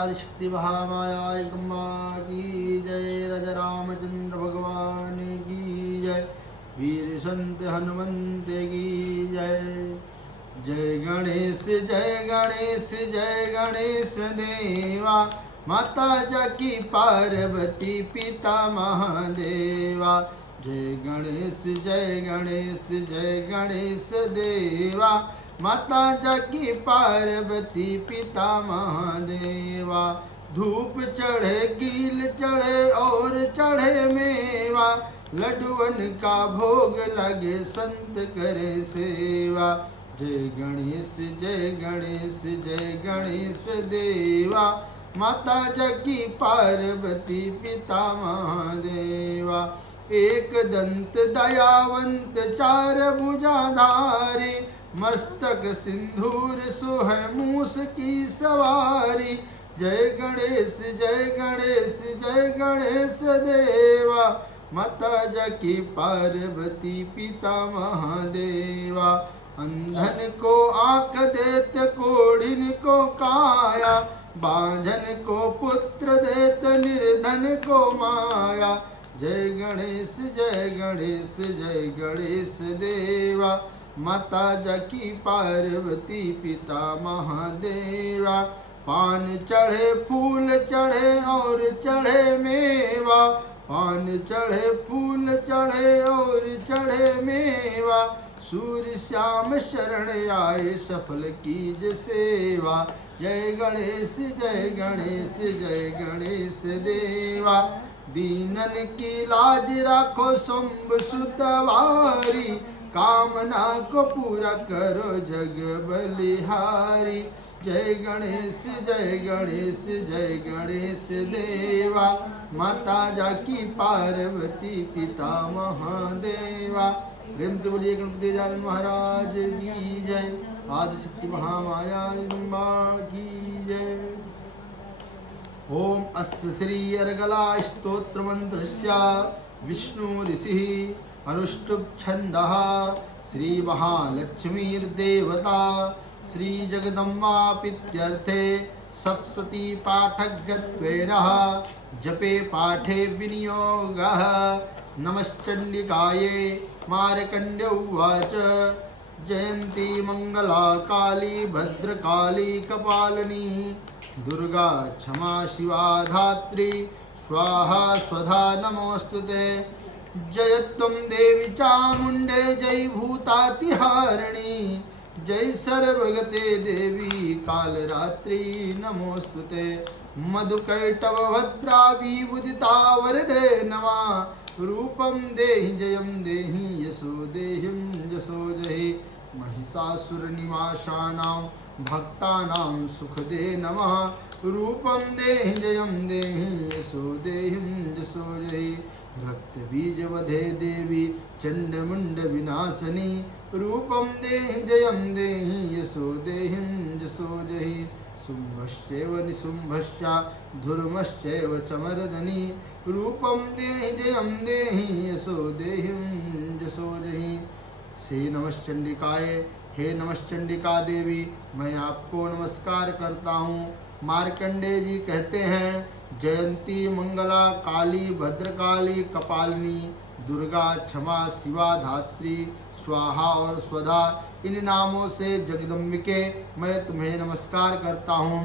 आदिशक्ति महामाया अम्बा की जय। राजा रामचंद्र भगवान की जय। वीर संत हनुमंत की जय। जय गणेश जय गणेश जय गणेश देवा। माता जाकी पार्वती पिता महादेवा। जय गणेश जय गणेश जय गणेश देवा। माता जाकी पार्वती पिता महादेवा। धूप चढ़े कील चढ़े और चढ़े मेवा। लड्डुअन का भोग लगे संत करे सेवा। जय गणेश जय गणेश जय गणेश देवा। माता जाकी पार्वती पिता महादेवा। एक दंत दयावंत चार भुजाधारी। मस्तक सिंदूर सोह मूस की सवारी। जय गणेश जय गणेश जय गणेश देवा। माता जाकी पार्वती पिता महादेवा। अंधन को आँख देत कोढ़िन को काया। बांझन को पुत्र देत निर्धन को माया। जय गणेश जय गणेश जय गणेश देवा। माता जाकी पार्वती पिता महादेवा। पान चढ़े फूल चढ़े और चढ़े मेवा। पान चढ़े फूल चढ़े और चढ़े मेवा। सूर्य श्याम शरण आए सफल कीज सेवा। जय गणेश जय गणेश जय गणेश देवा। दीनन की लाज राखो शुंभ सुतवारी। कामना को पूरा करो जग बलिहारी। जय गणेश जय गणेश जय गणेश देवा। माता जाकी पार्वती पिता महादेवा। प्रेम से बोलिए गणपति गजानन महाराज की जय। आदिशक्ति महामाया अम्बा की जय। ओम अस्य श्री अर्गला स्तोत्र मंत्रस्य विष्णु ऋषि अनुष्टुप छंदः। श्री महालक्ष्मीर्देवता श्री जगदम्बा पित्यर्थे सप्तति पाठज्ञत्वेन जपे पाठे विनियोगः। नमश्चंडिकाये मार्कंड्य उवाच। जयंती मंगला काली भद्रकाली कपालिनी। दुर्गा क्षमा शिवा धात्री स्वाहा स्वधा नमोस्तुते। जय त्वं देवी चामुंडे जय भूतातिहारिणी। जय सर्वगते देवी कालरात्रि नमोस्तुते। मधुकैटव भद्रा विबुदिता वरदे नमः। रूपं देहि जयं देहि यशो देहिं यशो जहि। महिषासुरनिवासानां भक्तानां सुखदे नमः। रूपं देहि जयं देहि यशो देहिं यशो जहि। रक्तबीजवधे देवी चंडमुंड विनाशनी। रूपं देहि जयं देहि यशो देहिं यशो जहि। शुंभश्चैव निशुंभश्च धुर्मश्चैव चमर्दनी। रूपं देहि जयं देहि यशो देहिं यशो जहि। श्री नमश्चंडिकाय। हे नमश्चंडिका देवी मैं आपको नमस्कार करता हूँ। मार्कंडेय जी कहते हैं जयंती मंगला काली भद्रकाली कपालिनी दुर्गा क्षमा शिवा धात्री स्वाहा और स्वधा इन नामों से जगदम्बिके मैं तुम्हें नमस्कार करता हूँ।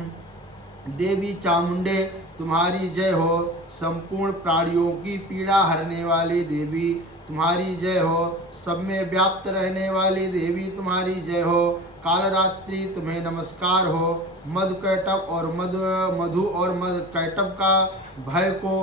देवी चामुंडे तुम्हारी जय हो। संपूर्ण प्राणियों की पीड़ा हरने वाली देवी तुम्हारी जय हो। सब में व्याप्त रहने वाली देवी तुम्हारी जय हो। कालरात्रि तुम्हें नमस्कार हो। मधुकैटभ और मधु और मधुकैटभ का भय को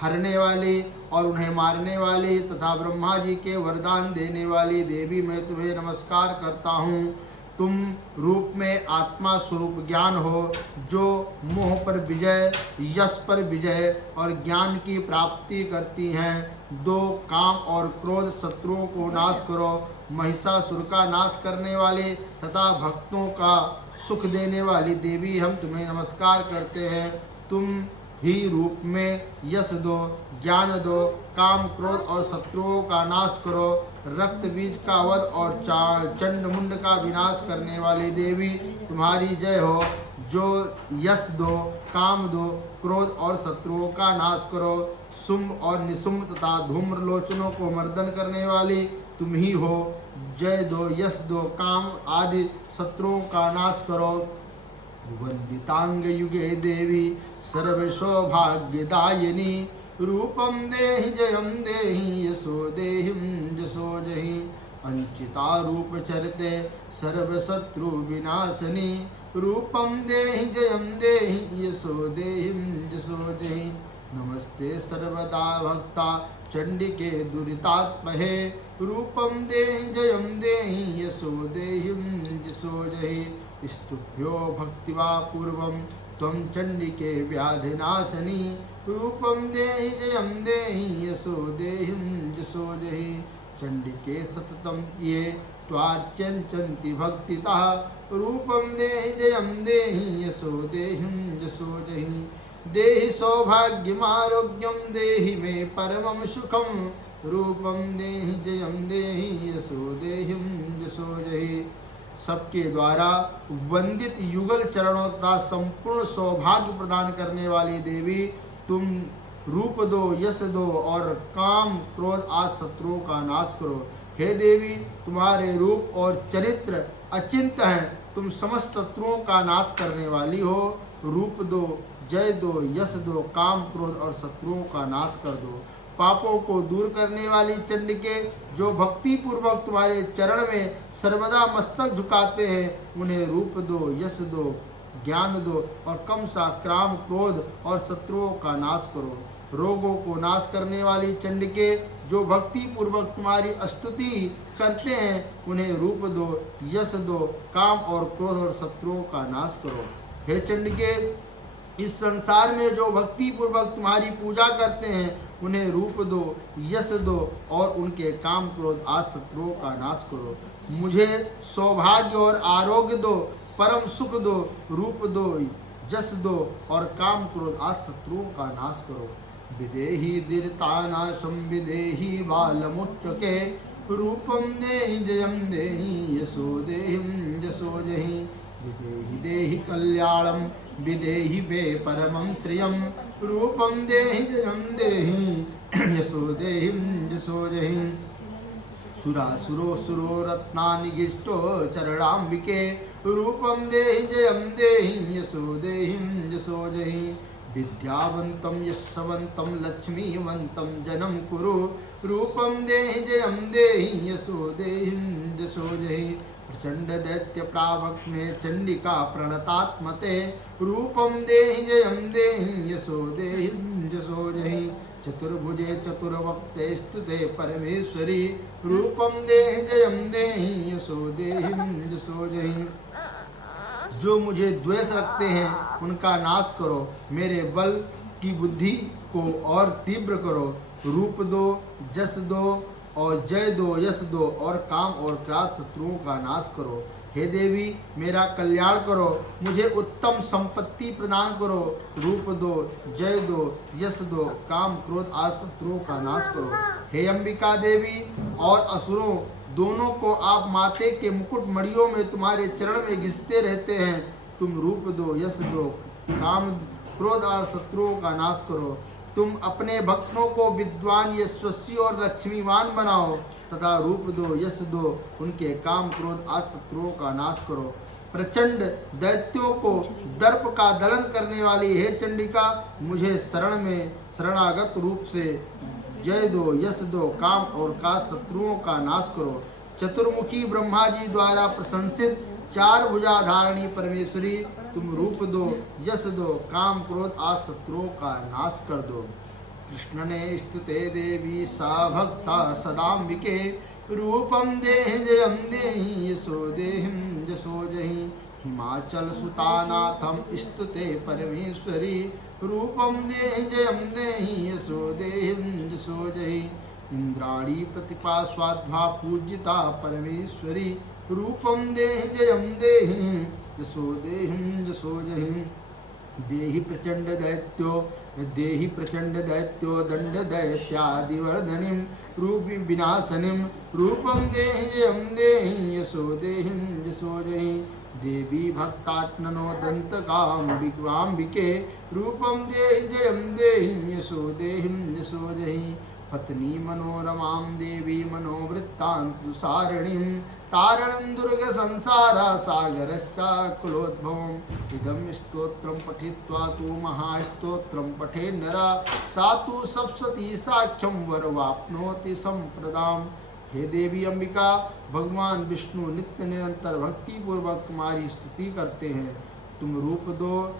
हरने वाली और उन्हें मारने वाली तथा ब्रह्मा जी के वरदान देने वाली देवी मैं तुम्हें नमस्कार करता हूँ। तुम रूप में आत्मा स्वरूप ज्ञान हो जो मोह पर विजय यश पर विजय और ज्ञान की प्राप्ति करती हैं। दो काम और क्रोध शत्रुओं को नाश करो। महिषासुर का नाश करने वाले तथा भक्तों का सुख देने वाली देवी हम तुम्हें नमस्कार करते हैं। तुम ही रूप में यश दो ज्ञान दो काम क्रोध और शत्रुओं का नाश करो। रक्त बीज का वध और चंड मुंड का विनाश करने वाली देवी तुम्हारी जय हो। जो यश दो, काम दो, क्रोध और शत्रुओं का नाश करो। शुंभ और निशुंभ तथा धूम्र लोचनों को मर्दन करने वाली तुम ही हो। जय दो, यश दो, काम आदि शत्रुओं का नाश करो। वंदितांग युगे देवी सर्व सौभाग्यदायिनी रूपम देहि जयम देहि यशो देहिं जसो जहि। अंचिता रूप चरते सर्व शत्रु विनाशनी रूपम देहि जयम देहि यशो देहिं जसो जहि। नमस्ते सर्वदा भक्ता चंडिके दुरितात्महे रूपम देहि जयम देहि यशो देहिं जसो जहि। स्तुभ्यो भक्तिवा पूर्वं त्वं चंडिके व्याधिनाशनी रूपम देहि जयम देहि यशो देहिं जसो जहि। चंडिके सततं ये त्वार्चन्ति भक्तितः रूपम देहि जयम देहि यशो देहिं जसो जहि। देहि सौभाग्यमारोग्यं देहि मे परमं सुखं रूपम देहि जयम देहि यशो देहिं जसो जहि। सबके द्वारा वंदित युगल चरणों तथा संपूर्ण सौभाग्य प्रदान करने वाली देवी, तुम रूप दो, यश दो और काम क्रोध आदि शत्रुओं का नाश करो। हे देवी, तुम्हारे रूप और चरित्र अचिंत्य हैं। तुम समस्त शत्रुओं का नाश करने वाली हो। रूप दो, जय दो, यश दो, काम क्रोध और शत्रुओं का नाश कर दो। पापों को दूर करने वाली चंडिके, जो भक्ति पूर्वक तुम्हारे चरण में सर्वदा मस्तक झुकाते हैं, उन्हें रूप दो, यश दो, ज्ञान दो और कम सा क्राम क्रोध और शत्रुओं का नाश करो। रोगों को नाश करने वाली चंडिके, जो भक्ति पूर्वक तुम्हारी स्तुति करते हैं, उन्हें रूप दो, यश दो, काम और क्रोध और शत्रुओं का नाश करो। हे चंडिके, इस संसार में जो भक्ति पूर्वक तुम्हारी पूजा करते हैं, उन्हें रूप दो, यश दो और उनके काम क्रोध आदि शत्रुओं का नाश करो। मुझे सौभाग्य और आरोग्य दो, परम सुख दो, रूप दो, यश दो और काम क्रोध आदि शत्रुओं का नाश करो। विदेहि दीर्तानाशं विदेहि बालमुच्चके रूपम देहि जयम देहि यशो देहिं जसो जहि। विदेहि देहि कल्याणं विदेहि वे परमं श्रियं रूपम देहि जयम देहि यशो देहिं जसो जहि। सुरासुरो सुरो रत्नानिगिष्टो चरणाम्बिके रूपम देहि जयम देहि यशो देहिं जसो जहि। विद्यावन्तं यशवन्तं लक्ष्मीवन्तं जनं कुरु रूपम देहि जयम देहि यशो देहिं जसो जहि। प्रचंड दैत्य प्रावक्ने चंडिका प्रणतात्मते रूपम देहि जयम देहि यशो देहिं जसो जहि। चतुर्भुजे चतुर्वक्ते स्तुते परमेश्वरी रूपम देहि जयम देहि यशो देहिं जसो जहि। जो मुझे द्वेष रखते हैं, उनका नाश करो। मेरे बल की बुद्धि को और तीव्र करो। रूप दो, जस दो और जय दो, यश दो और काम और क्रोध शत्रुओं का नाश करो। हे देवी, मेरा कल्याण करो, मुझे उत्तम संपत्ति प्रदान करो। रूप दो, जय दो, यश दो, काम क्रोध आदि शत्रुओं का नाश करो। हे अंबिका देवी और असुरों दोनों को आप माथे के मुकुट मणियों में तुम्हारे चरण में घिसते रहते हैं। तुम रूप दो, यश दो, काम क्रोध और शत्रुओं का नाश करो। तुम अपने भक्तों को विद्वान, यशस्वी और लक्ष्मीवान बनाओ तथा रूप दो, यश दो, उनके काम क्रोध आदि शत्रुओं का नाश करो। प्रचंड दैत्यों को दर्प का दलन करने वाली हे चंडिका, मुझे शरण में शरणागत रूप से जय दो, यश दो, काम और क्रोध शत्रुओं का नाश करो। चतुर्मुखी ब्रह्मा जी द्वारा प्रशंसित चार भुजा धारणी परमेश्वरी, तुम रूप दो, यश दो, काम क्रोध आदि शत्रुओं का नाश कर दो। कृष्ण ने स्तुते देवी सा भक्ता सदाम्बिके रूपम देहि जयम देहि यशो देहिं जसो जहि। हिमाचल सुतानाथम स्तुते परमेश्वरी रूपम देहि जयम देहि यशो देहिं जसो जहि। इंद्राणी प्रतिपा स्वाध्वा पूजिता परमेश्वरी रूपम देहि जयम देहि यशो देहिं जसो जहि। देहि प्रचंड दैत्यो दंड दैत्यादिवर्धनिं रूपी विनाशनिं रूपम देहि जयम देहि यशो देहिं जसो जहि। देवी भक्तात्मनो दंतकाम्बिके रूपम देहि जयम देहि यशो देहिं यशो जहि पत्नी मनोरमां देवी मनोवृत्तान्तुसारिणीं तारणं दुर्ग संसारा सागरश्चाकुलोद्भवम् इदं स्तोत्रं पठित्वा तु महास्तोत्रं पठे नरा सा तु सप्तति साख्यं वरवाप्नोति संप्रदाम्। हे देवी अंबिका, भगवान विष्णु नित्य निरंतर भक्ति पूर्वक तुम्हारी स्तुति करते हैं। तुम रूप दो,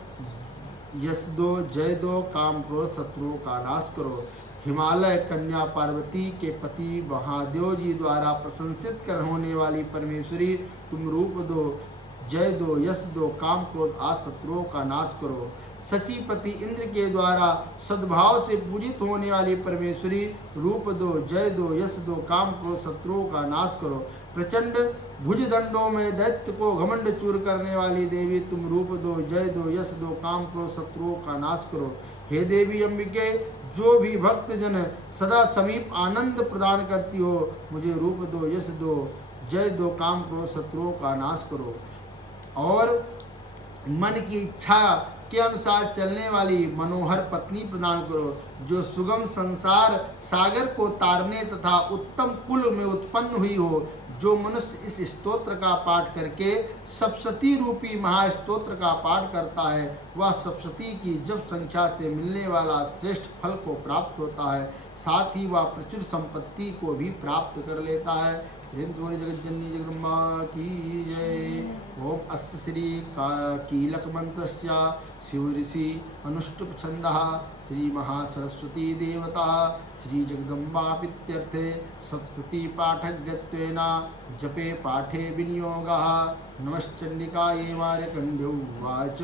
यश दो, जय दो, काम क्रोध शत्रुओं का नाश करो। हिमालय कन्या पार्वती के पति महादेव जी द्वारा प्रशंसित कर होने वाली परमेश्वरी, तुम रूप दो, जय दो, यश दो, काम क्रोध आदि शत्रुओं का नाश करो। सचीपति इंद्र के द्वारा सद्भाव से पूजित होने वाली परमेश्वरी, रूप दो, जय दो, यश दो, काम क्रोध शत्रुओं का नाश करो। प्रचंड भुजदंडों में दैत्य को घमंड चूर करने वाली देवी, तुम रूप दो, जय दो, यश दो, काम क्रोध शत्रुओं का नाश करो। हे देवी अंबिके, जो भी भक्त जन सदा समीप आनंद प्रदान करती हो, मुझे रूप दो, यश दो, जय दो, काम क्रोध शत्रुओं का नाश करो। और मन की इच्छा के अनुसार चलने वाली मनोहर पत्नी प्रदान करो, जो सुगम संसार सागर को तारने तथा उत्तम कुल में उत्पन्न हुई हो। जो मनुष्य इस स्तोत्र का पाठ करके सप्तशती रूपी महास्तोत्र का पाठ करता है, वह सप्तशती की जप संख्या से मिलने वाला श्रेष्ठ फल को प्राप्त होता है, साथ ही वह प्रचुर संपत्ति को भी प्राप्त कर लेता है। प्रेम से जगज्जननी जगदम्बा की जय। ओम अस्य श्री कीलक मंत्रस्य शिव ऋषि अनुष्टुप छंदः श्री महासरस्वती देवता श्री जगदम्बापित्यर्थे सप्तशती पाठज्ञत्वेन जपे पाठे विनियोगः। नमश्चंडिकायै मार्कण्डेय उवाच।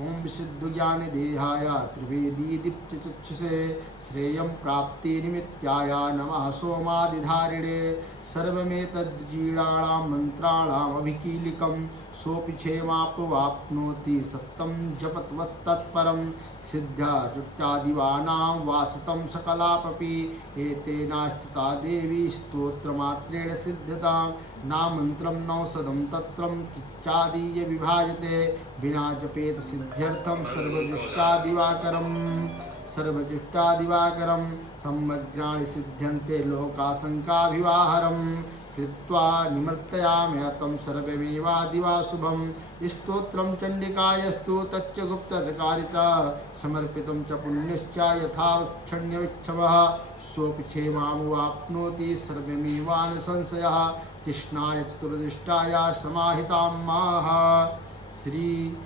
ओम विशुद्ध ज्ञान देहाय त्रिवेदी दीप्त चक्षुषे श्रेयं प्राप्ति निमित्ताय नमः सोमादिधारिणे सर्वमेतज्जीर्णानां मंत्राणाम् अभिकीलिकं सोऽपि क्षेमाप्नोति सत्तं जपत्वत्तत्परं सिद्ध्या जुट्टादिवानां वासतं सकलापपि एतेनास्तुता देवी स्तोत्रमात्रेण सिद्ध्यतां नामन्त्रं नौषधं तत्रं किच्चादीय विभाजते विना जपेत सिद्ध्यर्थं सर्वजुष्टादिवाकरं समग्राणि सिद्ध्यन्ते लोकाशंकाभिवाहरं कृत्वा निमर्तयाम्यतं सर्वमेवादिवा शुभं। स्तोत्रं चण्डिकायस्तु तच्च गुप्तचकारी च समर्पितं च पुण्यश्च यथा क्षण्यविच्छवः सोऽपि क्षेमामुवाप्नोति सर्वमेवान् संशयः। कृष्णाय चतुर्दिष्टाय समाहितां माह। श्री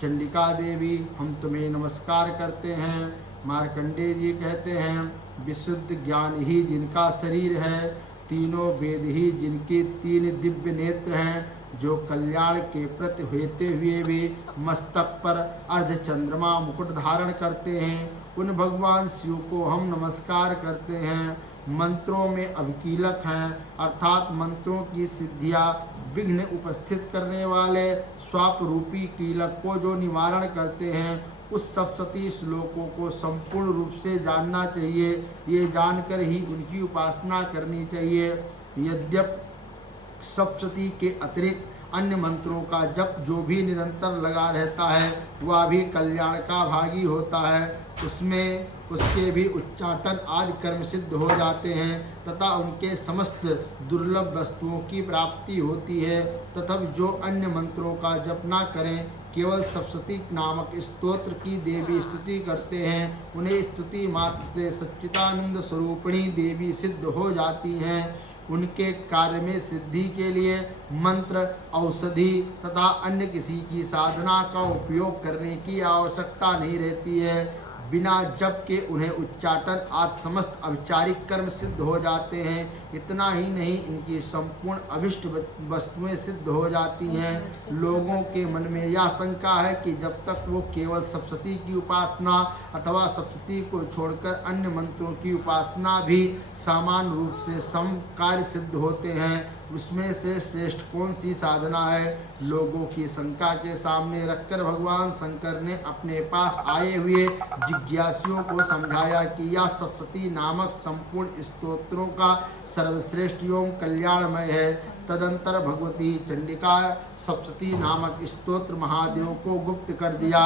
चंडिका देवी, हम तुम्हें नमस्कार करते हैं। मार्कंडेय जी कहते हैं, विशुद्ध ज्ञान ही जिनका शरीर है, तीनों वेद ही जिनके तीन दिव्य नेत्र हैं, जो कल्याण के प्रति होते हुए भी मस्तक पर अर्धचंद्रमा मुकुट धारण करते हैं, उन भगवान शिव को हम नमस्कार करते हैं। मंत्रों में अभिकीलक हैं, अर्थात मंत्रों की सिद्धियां विघ्न उपस्थित करने वाले स्वाप रूपी कीलक को जो निवारण करते हैं, उस सप्तशती श्लोकों को संपूर्ण रूप से जानना चाहिए। ये जानकर ही उनकी उपासना करनी चाहिए। यद्यपि सप्तशती के अतिरिक्त अन्य मंत्रों का जप जो भी निरंतर लगा रहता है, वह भी कल्याण का भागी होता है। उसमें उसके भी उच्चाटन आदि कर्म सिद्ध हो जाते हैं तथा उनके समस्त दुर्लभ वस्तुओं की प्राप्ति होती है। तथा जो अन्य मंत्रों का जप ना करें, केवल सप्तशती नामक स्तोत्र की देवी स्तुति करते हैं, उन्हें स्तुति मात्र से सच्चिदानंद स्वरूपिणी देवी सिद्ध हो जाती हैं। उनके कार्य में सिद्धि के लिए मंत्र, औषधि तथा अन्य किसी की साधना का उपयोग करने की आवश्यकता नहीं रहती है। बिना जप के उन्हें उच्चाटन आदि समस्त अविचारिक कर्म सिद्ध हो जाते हैं। इतना ही नहीं, इनकी संपूर्ण अभिष्ट वस्तुएं सिद्ध हो जाती हैं। लोगों के मन में यह शंका है कि जब तक वो केवल सप्तशती की उपासना अथवा सप्तशती को छोड़कर अन्य मंत्रों की उपासना भी समान रूप से सम कार्य सिद्ध होते हैं, उसमें से श्रेष्ठ कौन सी साधना है? लोगों की शंका के सामने रखकर भगवान शंकर ने अपने पास आए हुए जिज्ञासुओं को समझाया कि यह सप्तशती नामक संपूर्ण स्तोत्रों का सर्वश्रेष्ठ एवं कल्याणमय है। तदंतर भगवती चंडिका सप्तशती नामक स्तोत्र महादेव को गुप्त कर दिया।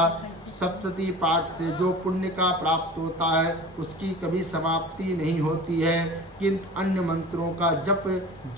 सप्तशती पाठ से जो पुण्य का प्राप्त होता है उसकी कभी समाप्ति नहीं होती है, किंतु अन्य मंत्रों का जप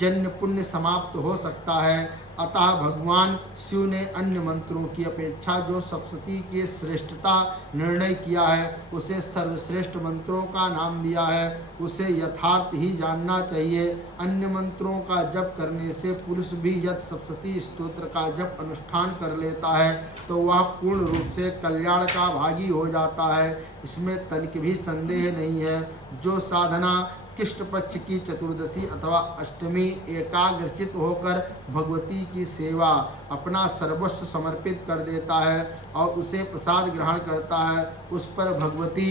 जन्य पुण्य समाप्त हो सकता है। अतः भगवान शिव ने अन्य मंत्रों की अपेक्षा जो सप्तशती की श्रेष्ठता निर्णय किया है उसे सर्वश्रेष्ठ मंत्रों का नाम दिया है। उसे यथार्थ ही जानना चाहिए। अन्य मंत्रों का जप करने से पुरुष भी यदि सप्तशती स्तोत्र का जप अनुष्ठान कर लेता है तो वह पूर्ण रूप से कल्याण का भागी हो जाता है, इसमें तनिक भी संदेह नहीं है। जो साधना कृष्ण पक्ष की चतुर्दशी अथवा अष्टमी एकाग्रचित होकर भगवती की सेवा अपना सर्वस्व समर्पित कर देता है और उसे प्रसाद ग्रहण करता है, उस पर भगवती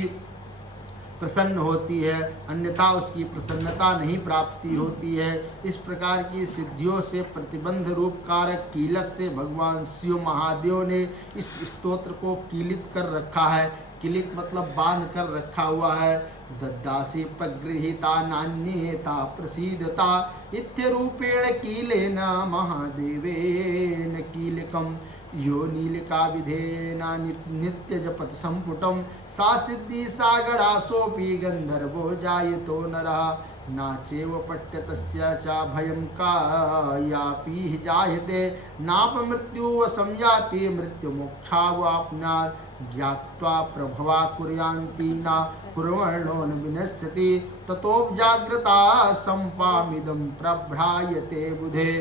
प्रसन्न होती है, अन्यथा उसकी प्रसन्नता नहीं प्राप्ति होती है। इस प्रकार की सिद्धियों से प्रतिबंध रूप कारक कीलक से भगवान शिव महादेव ने इस स्तोत्र को कीलित कर रखा है। किलित मतलब बांध कर रखा हुआ है। दद्दासी प्रगृहीता नान्येता प्रसीदता इत्यरूपेण कीलेन महादेवेन कीलकम यो नीलिका विधेना नित्य जपत संपुटम सा सिद्धि सागरासोपि गंधर्वो जायतो नरः नाचेव पट्यतस्य च भयं कायापि जायते नाप मृत्यु संयाति मृत्यु मोक्षावाप्नुयात् ज्ञात्वा प्रभवा कुर्यान्ति न कुर्वणो न विनश्यति ततोपजाग्रता संपामिदं प्रभ्रायते बुधे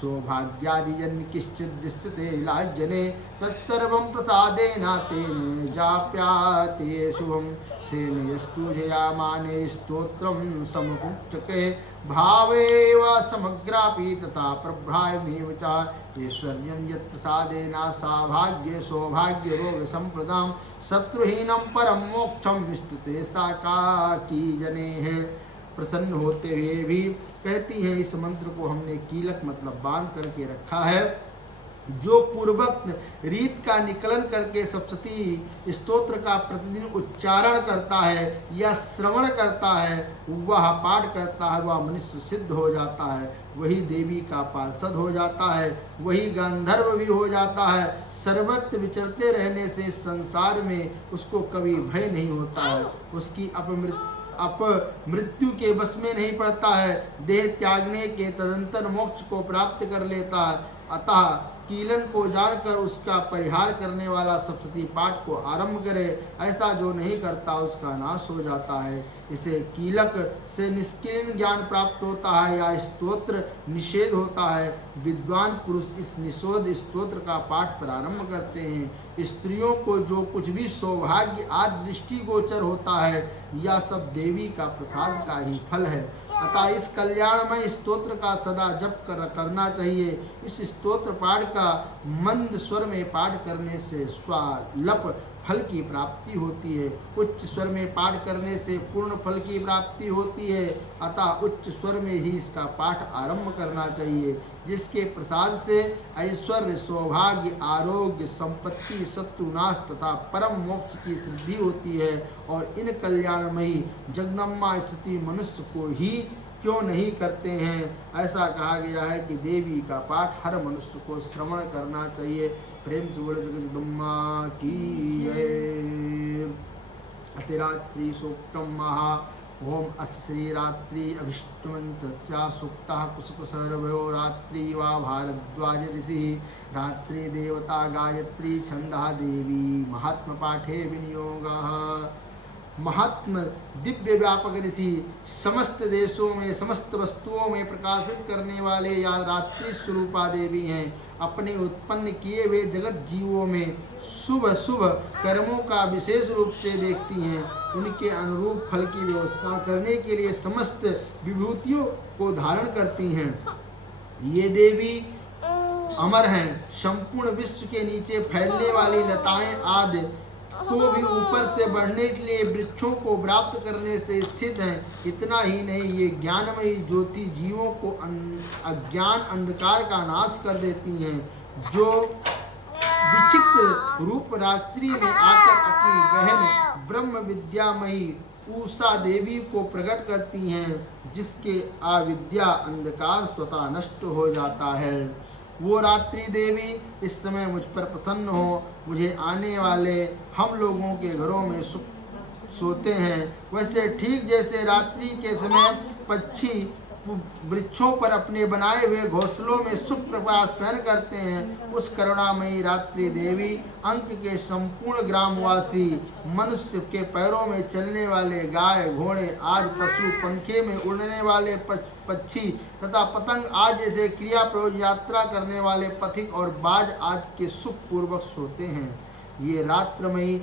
सौभाग्यादिजन किश्चित् दृश्यते लाज्जने तत्सर्वं प्रसादेन तेन जाप्याते शुभं सेनयस्तु जयामाने स्तोत्रं समपुष्टके भावेव समग्रापि तथा प्रभ्रायमेव च ऐश्वर्यं यत्प्रसादेन सौभाग्य सौभाग्य रोग संप्रदां शत्रुहीनं परम मोक्षं विस्तुते साकाकी जने हैं। प्रसन्न होते हुए भी कहती हैं इस मंत्र को हमने कीलक मतलब बांध करके रखा है। जो पूर्वक रीत का निकलन करके सप्तशती स्तोत्र का प्रतिदिन उच्चारण करता है या श्रवण करता है, वह पाठ करता है, वह मनुष्य सिद्ध हो जाता है, वही देवी का पार्षद हो जाता है, वही गांधर्व भी हो जाता है। सर्वत्र विचरते रहने से संसार में उसको कभी भय नहीं होता है, उसकी मृत्यु के बस में नहीं पड़ता है, देह त्यागने के तदंतर मोक्ष को प्राप्त कर लेता है। अतः कीलन को जानकर उसका परिहार करने वाला सप्तशती पाठ को आरंभ करे, ऐसा जो नहीं करता उसका नाश हो जाता है। इसे कीलक से निष्कीर्ण ज्ञान प्राप्त होता है या स्तोत्र निषेध होता है। विद्वान पुरुष इस निषोध स्तोत्र का पाठ प्रारंभ करते हैं। स्त्रियों को जो कुछ भी सौभाग्य आदि दृष्टिगोचर होता है यह सब देवी का प्रसाद का ही फल है। अतः इस कल्याणमय स्तोत्र का सदा जप करना चाहिए। इस स्तोत्र पाठ का मंद स्वर में पाठ करने से स्वालप फल की प्राप्ति होती है, उच्च स्वर में पाठ करने से पूर्ण फल की प्राप्ति होती है। अतः उच्च स्वर में ही इसका पाठ आरंभ करना चाहिए, जिसके प्रसाद से ऐश्वर्य सौभाग्य आरोग्य संपत्ति शत्रुनाश तथा परम मोक्ष की सिद्धि होती है। और इन कल्याणमयी जगदम्बा स्तुति मनुष्य को ही क्यों नहीं करते हैं। ऐसा कहा गया है कि देवी का पाठ हर मनुष्य को श्रवण करना चाहिए। प्रेम से बोले जगदम्बा की जय। अतिरात्रि सूक्तम महा ओम श्री रात्रि अभिष्टमंचा सूक्ता कुशकुशरभयो रात्रि वा भारद्वाज ऋषि रात्रि देवता गायत्री छंदा देवी महात्म पाठे विनियोगः। महात्म दिव्य व्यापक ऋषि समस्त देशों में समस्त वस्तुओं में प्रकाशित करने वाले या रात्रि स्वरूपा देवी हैं। अपने उत्पन्न किए हुए जगत जीवों में शुभ शुभ कर्मों का विशेष रूप से देखती हैं। उनके अनुरूप फल की व्यवस्था करने के लिए समस्त विभूतियों को धारण करती हैं। ये देवी अमर हैं। संपूर्ण विश्व के नीचे फैलने वाली लताएं आदि तो भी ऊपर से बढ़ने के लिए वृक्षों को प्राप्त करने से स्थित है। इतना ही नहीं, ये ज्ञानमयी ज्योति जीवों को अज्ञान अंधकार का नाश कर देती हैं, जो विचित्र रूप रात्रि में आकर अपनी बहन ब्रह्म विद्यामयी उषा देवी को प्रकट करती हैं, जिसके अविद्या अंधकार स्वतः नष्ट हो जाता है। वो रात्रि देवी इस समय मुझ पर प्रसन्न हो, मुझे आने वाले हम लोगों के घरों में सोते हैं। वैसे ठीक जैसे रात्रि के समय पक्षी वृक्षों पर अपने बनाए हुए घोंसलों में सुख प्रकाश सहन करते हैं, उस करुणामयी रात्रि देवी अंक के संपूर्ण ग्रामवासी, मनुष्य के पैरों में चलने वाले गाय घोड़े आदि पशु, पंखे में उड़ने वाले पक्षी तथा पतंग आदि जैसे क्रिया प्रयोज यात्रा करने वाले पथिक और बाज आदि के सुख पूर्वक सोते हैं। ये रात्रमयी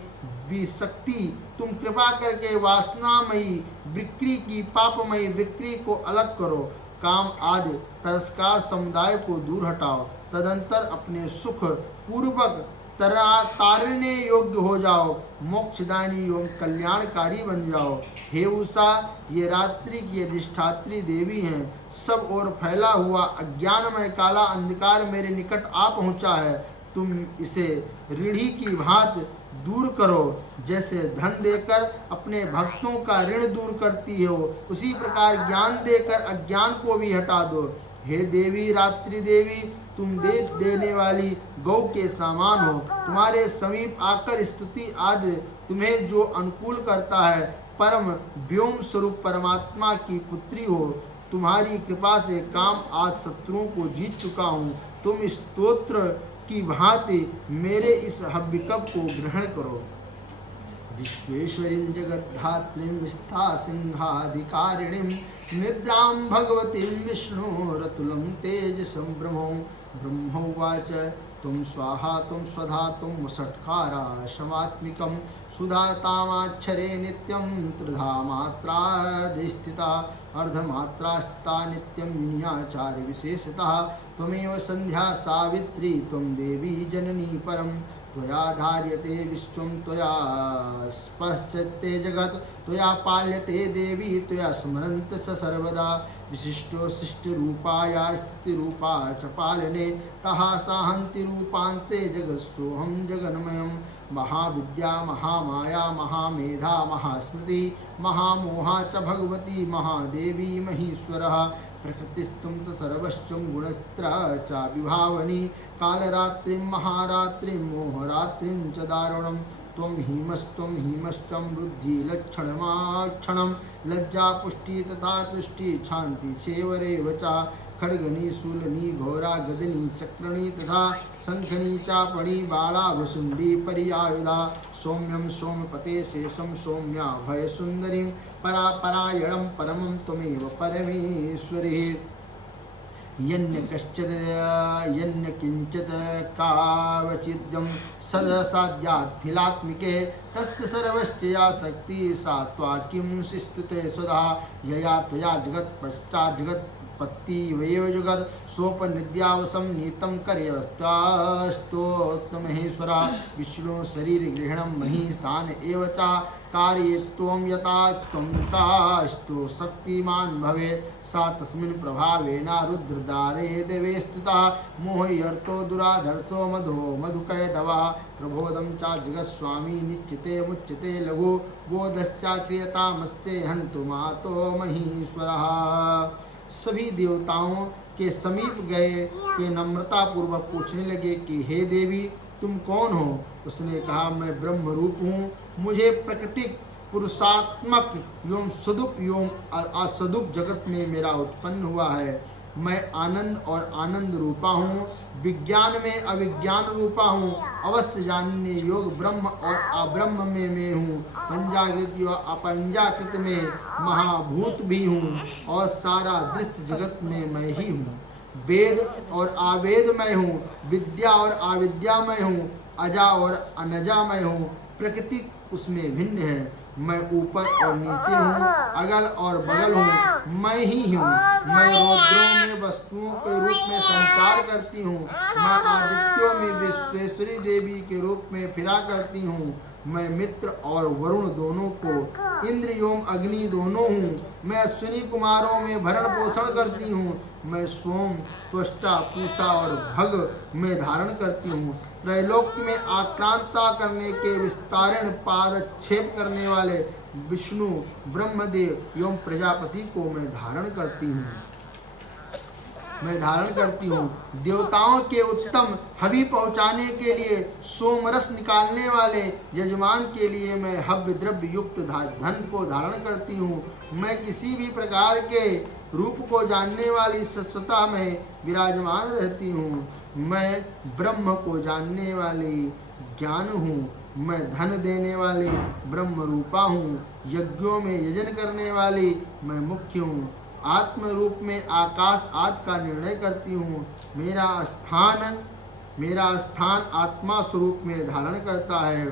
विशक्ति, तुम कृपा करके वासनामयी विक्री की पापमयी विक्री को अलग करो, काम आदि तिरस्कार समुदाय को दूर हटाओ, तदंतर अपने सुख पूर्वक तारने योग्य हो जाओ, मोक्षदायिनी एवं कल्याणकारी बन जाओ। हे उषा, ये रात्रि की अधिष्ठात्री देवी हैं। सब ओर फैला हुआ अज्ञानमय काला अंधकार मेरे निकट आ पहुंचा है। तुम इसे ऋणी की भांति दूर करो, जैसे धन देकर अपने भक्तों का ऋण दूर करती हो, उसी प्रकार ज्ञान देकर अज्ञान को भी हटा दो। हे देवी रात्रि देवी, तुम देने वाली गौ के समान हो। तुम्हारे समीप आकर स्तुति आदि तुम्हें जो अनुकूल करता है, परम व्योम स्वरूप परमात्मा की पुत्री हो। तुम्हारी कृपा से काम आदि शत्रुओं को जीत चुका हूँ। तुम स्तोत्र की भांति मेरे इस हव्यकप को ग्रहण करो। विश्वेश्वरीं जगद्धात्रीं स्था सिंहाधिकारिणीं निद्रां भगवतीं विष्णोरतुलं तेजसं ब्रह्मोवाच तुम स्वाहा तुम स्वधा तुम षट्कारा शमात्मिकं सुधातामाक्षरे नित्यं त्रिधा मात्राधिष्ठिता अर्धमात्रा स्थिता नित्यं युनियाचार्य विशेषतः त्वमेव संध्या सावित्री त्वं देवी जननी परं त्वया धार्यते विश्वं त्वया स्पश्यते जगत् त्वया पाल्यते देवी त्वया स्मरन्त च सर्वदा विशिष्टो शिष्टरूपाया स्थितिरूपा च पालने तः साहन्ति रूपान्ते जगत्सोऽहं जगन्मयं महाविद्या महामाया महामेधा महास्मृति महामोहा च भगवती महादेवी महीश्वरः प्रकृतिस्तुं च सर्वश्चं गुणस्त्र च विभावनी कालरात्रिं महारात्रिं मोहरात्रिं च दारुणं त्वं हीमश्चं वृद्धिलक्षणमाक्षणं लज्जा पुष्टि तथा तुष्टि शान्ति चेवरेव च खड्गनी शूलनी घोरा गदनी चक्रणी तथा शंखनी चापणी बाला भुसुंडी पर्यायुधा सौम्यं सोमपते शेषं सौम्या भय सुंदरीं परापरायणं परमं त्वमेव परमेश्वरी यन्य किंचित् कावचिद्यं सदसाध्यात्फिलात्मिके तस्य सर्वस्य या शक्ति सा त्वा किं स्तुते सुधा यया त्वया जगत्पश्चात् जगत्पत्ति वयो जगत् सोपनिद्यावसं नीतं कर्यस्तोत्तमहेश्वरा विष्णु शरीरगृहणं महिषान् एव च कार्यत्वं यथा त्वं चास्तु शक्तिमान् भवे सा तस्मिन् प्रभावेन रुद्रदारे देवे स्तुता मोहयर्तो दुराधर्षो मधो मधुकैटवा प्रबोधं च जगत्स्वामी निश्चिते मुच्यते लघु बोधश्च क्रियतामस्ते हन्तु मातो महीश्वरः। सभी देवताओं के समीप गए के नम्रता पूर्वक पूछने लगे कि हे देवी तुम कौन हो? उसने कहा मैं ब्रह्म रूप हूँ। मुझे प्राकृतिक पुरुषात्मक एवं सदुप एवं असदुप जगत में मेरा उत्पन्न हुआ है। मैं आनंद और आनंद रूपा हूँ, विज्ञान में अविज्ञान रूपा हूँ, अवश्य जानने योग ब्रह्म और अब्रह्म में मैं हूँ, पंजाकृत और अपंजाकृत में महाभूत भी हूँ और सारा दृश्य जगत में मैं ही हूँ। वेद और आवेद मैं हूँ, विद्या और अविद्या मैं हूँ, अजा और अनजा मैं हूँ, प्रकृति उसमें भिन्न है। मैं ऊपर और नीचे हूँ, अगल और बगल हूँ, मैं ही हूँ। मैं रौद्रों में वस्तुओं के रूप में संचार करती हूँ, मैं आदित्यों में विश्वेश्वरी देवी के रूप में फिरा करती हूँ, मैं मित्र और वरुण दोनों को, इंद्र एवं अग्नि दोनों हूँ। मैं अश्विनी कुमारों में भरण पोषण करती हूँ। मैं सोम, त्वष्टा, पूषा और भग में धारण करती हूँ। त्रैलोक्य में आक्रांता करने के विस्तारण पादक्षेप करने वाले विष्णु, ब्रह्मदेव एवं प्रजापति को मैं धारण करती हूँ। देवताओं के उत्तम हवि पहुँचाने के लिए सोमरस निकालने वाले यजमान के लिए मैं हव्य द्रव्य युक्त धन को धारण करती हूँ। मैं किसी भी प्रकार के रूप को जानने वाली सत्ता में विराजमान रहती हूँ। मैं ब्रह्म को जानने वाली ज्ञान हूँ। मैं धन देने वाली ब्रह्म रूपा हूँ। यज्ञों में यजन करने वाली मैं मुख्य हूँ। आत्म रूप में आकाश आदि का निर्णय करती हूँ। मेरा स्थान आत्मा स्वरूप में धारण करता है।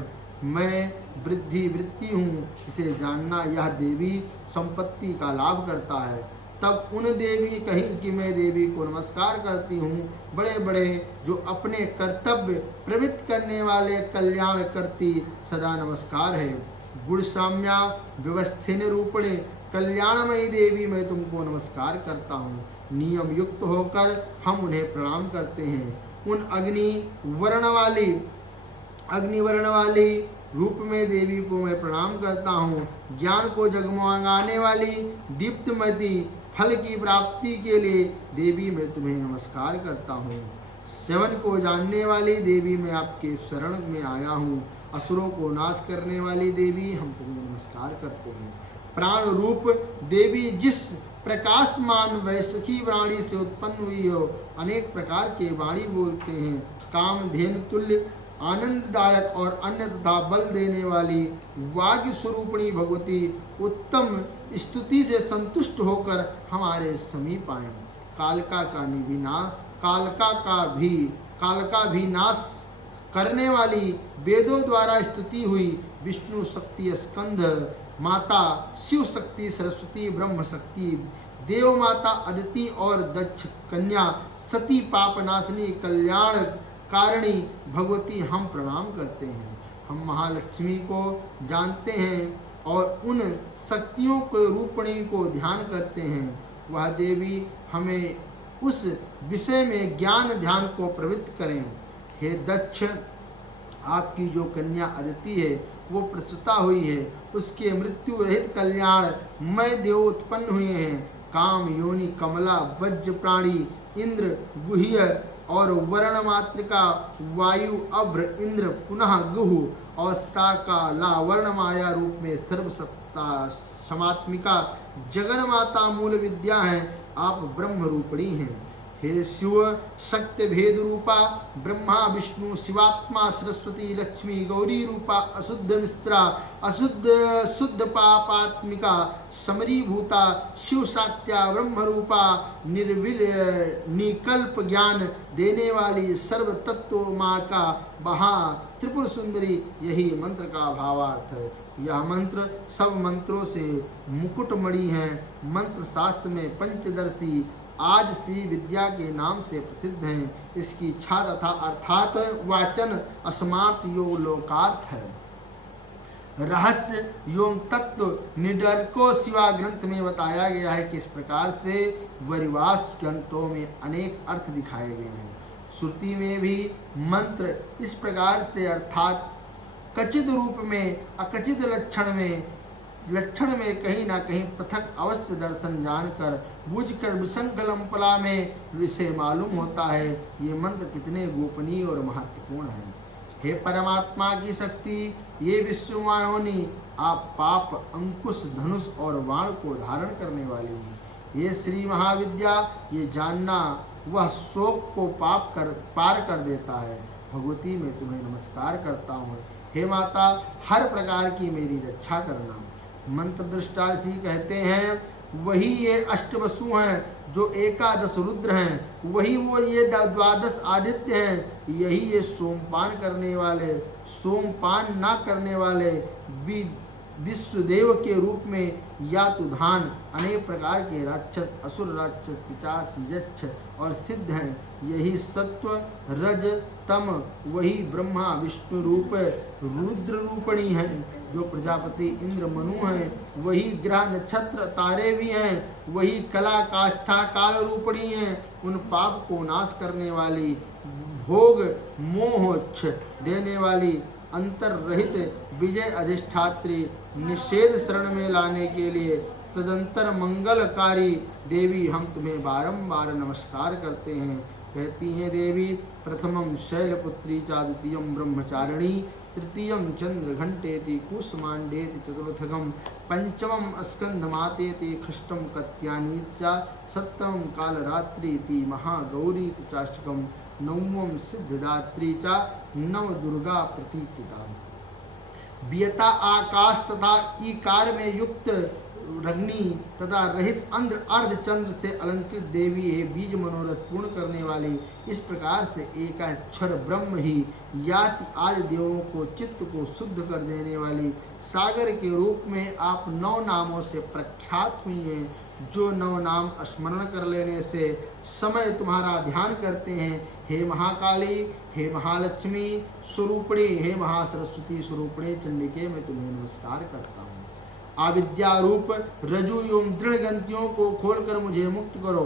मैं वृद्धि वृत्ति हूँ, इसे जानना यह देवी संपत्ति का लाभ करता है। तब उन देवी कहीं कि मैं देवी को नमस्कार करती हूँ। बड़े बड़े जो अपने कर्तव्य प्रवृत्त करने वाले कल्याण करती सदा नमस्कार है। गुण साम्या व्यवस्थिन रूपणे कल्याणमयी देवी मैं तुमको नमस्कार करता हूँ। नियम युक्त होकर हम उन्हें प्रणाम करते हैं। उन अग्निवर्ण वाली रूप में देवी को मैं प्रणाम करता हूँ। ज्ञान को जगमगाने वाली दीप्तमती फल की प्राप्ति के लिए देवी मैं तुम्हें नमस्कार करता हूँ। सेवन को जानने वाली देवी मैं आपके शरण में आया हूँ। असुरों को नाश करने वाली देवी हम तुम्हें नमस्कार करते हैं। प्राण रूप देवी जिस प्रकाशमान वैश्विकी वाणी से उत्पन्न हुई हो, अनेक प्रकार के वाणी बोलते हैं। काम धेनु तुल्य आनंददायक और अन्य तथा बल देने वाली वाग्य स्वरूपिणी भगवती उत्तम स्तुति से संतुष्ट होकर हमारे समीप आए। कालका भी नाश करने वाली वेदों द्वारा स्तुति हुई विष्णु शक्ति स्कंद माता शिव शक्ति सरस्वती ब्रह्म शक्ति देव माता अदिति और दक्ष कन्या सती पापनाशिनी कल्याण कारिणी भगवती हम प्रणाम करते हैं। हम महालक्ष्मी को जानते हैं और उन शक्तियों के रूपणी को ध्यान करते हैं। वह देवी हमें उस विषय में ज्ञान ध्यान को प्रवृत्त करें। हे दक्ष, आपकी जो कन्या अदिति है वो प्रसूता हुई है, उसके मृत्यु रहित कल्याण मय देव उत्पन्न हुए हैं। काम योनि कमला वज्र प्राणी इंद्र गुह्य और वर्ण मातृका वायु अभ्र इंद्र पुनः गुहु और साकाला वर्ण माया रूप में सर्वसत्ता समात्मिका जगन माता मूल विद्या है। आप ब्रह्म रूपणी हैं। हे शिव शक्ति भेद रूपा ब्रह्मा विष्णु शिवात्मा सरस्वती लक्ष्मी गौरी रूपा अशुद्ध मिश्रा शुद्ध पापात्मिका समरीभूता शिव सात्या ब्रह्म रूपा निकल्प ज्ञान देने वाली सर्व तत्व माँ का बहा त्रिपुर सुंदरी, यही मंत्र का भावार्थ है। यह मंत्र सब मंत्रों से मुकुटमणि है। मंत्र शास्त्र में पंचदर्शी आज सी विद्या के नाम से प्रसिद्ध हैं। इसकी इच्छा तथा अर्थात वाचन अस्मार्थ योग लोकार्थ है। रहस्य एवं तत्व निडर को शिवा ग्रंथ में बताया गया है कि इस प्रकार से वरिवास ग्रंथों में अनेक अर्थ दिखाए गए हैं। श्रुति में भी मंत्र इस प्रकार से अर्थात कचित रूप में अकचित लक्षण में कहीं ना कहीं पृथक अवश्य दर्शन जानकर बुझकर विसंकल्पना में इसे मालूम होता है ये मंत्र कितने गोपनीय और महत्वपूर्ण हैं। हे परमात्मा की शक्ति, ये विश्वमायोनी आप पाप अंकुश धनुष और बाण को धारण करने वाली हैं। ये श्री महाविद्या, ये जानना वह शोक को पार कर देता है। भगवती मैं तुम्हें नमस्कार करता हूँ। हे माता, हर प्रकार की मेरी रक्षा करना। मंत्र दृष्टा ऋषि कहते हैं वही ये अष्टवसु हैं जो एकादश रुद्र हैं, वही वो ये द्वादश आदित्य हैं, यही ये सोमपान करने वाले, सोमपान ना करने वाले विश्वदेव के रूप में यातुधान अनेक प्रकार के राक्षस, असुर राक्षस, पिशाच, यक्ष और सिद्ध हैं। यही सत्व रज तम वही ब्रह्मा विष्णु रूप रुद्र रूपणी है। जो प्रजापति इंद्र मनु हैं वही ग्रह नक्षत्र तारे भी हैं। वही कला काष्ठा काल रूपणी हैं। उन पाप को नाश करने वाली, भोग मोह देने वाली, अंतर रहित विजय अधिष्ठात्री, निषेध शरण में लाने के लिए तदंतर मंगलकारी देवी हम तुम्हें बारंबार नमस्कार करते हैं। कहती हैं देवी, प्रथमम शैलपुत्री चा, द्वितीयम ब्रह्मचारिणी, तृतीयम चंद्र घंटेति कुसुमांडेति, चतुर्थकम पंचमम स्कंदमातेति, षष्ठम कत्यानी चा, सप्तमम कालरात्रीति महागौरीति चाष्टकम, नवम सिद्धदात्री चा, नव दुर्गा प्रतीतिता। बियता आकाश तथा ईकार में युक्त रग्नि तथा रहित अंध्र अर्धचंद्र से अलंकृत देवी है, बीज मनोरथ पूर्ण करने वाली। इस प्रकार से एकाक्षर ब्रह्म ही याति आदि देवों को चित्त को शुद्ध कर देने वाली सागर के रूप में आप 9 नामों से प्रख्यात हुई हैं। जो 9 नाम स्मरण कर लेने से समय तुम्हारा ध्यान करते हैं। हे महाकाली, हे महालक्ष्मी स्वरूपणी, हे महासरस्वती स्वरूपणी चंडिके, मैं तुम्हें नमस्कार करता हूँ। आविद्या रूप रजु एवं दृढ़ ग्रंथियों को खोलकर मुझे मुक्त करो।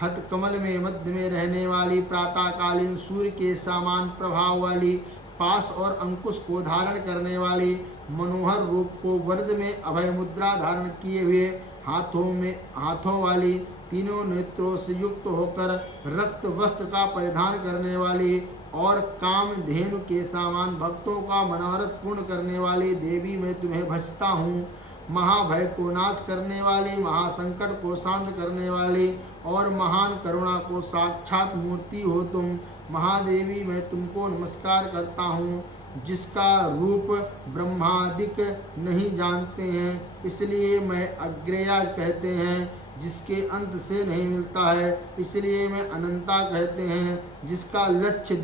हत कमल में मध्य में रहने वाली, प्रातःकालीन सूर्य के समान प्रभाव वाली, पास और अंकुश को धारण करने वाली, मनोहर रूप को वरद में अभय मुद्रा धारण किए हुए, हाथों वाली, तीनों नेत्रों से युक्त होकर रक्त वस्त्र का परिधान करने वाली और काम धेनु के समान भक्तों का मनोरथ पूर्ण करने वाली देवी, मैं तुम्हें भजता हूँ। महाभय को नाश करने वाली, महासंकट को शांत करने वाली और महान करुणा को साक्षात मूर्ति हो तुम। महादेवी, मैं तुमको नमस्कार करता हूँ, जिसका रूप ब्रह्मादिक नहीं जानते हैं, इसलिए मैं अग्रेया कहते हैं। जिसके अंत से नहीं मिलता है, इसलिए मैं अनंता कहते हैं। जिसका लक्ष्य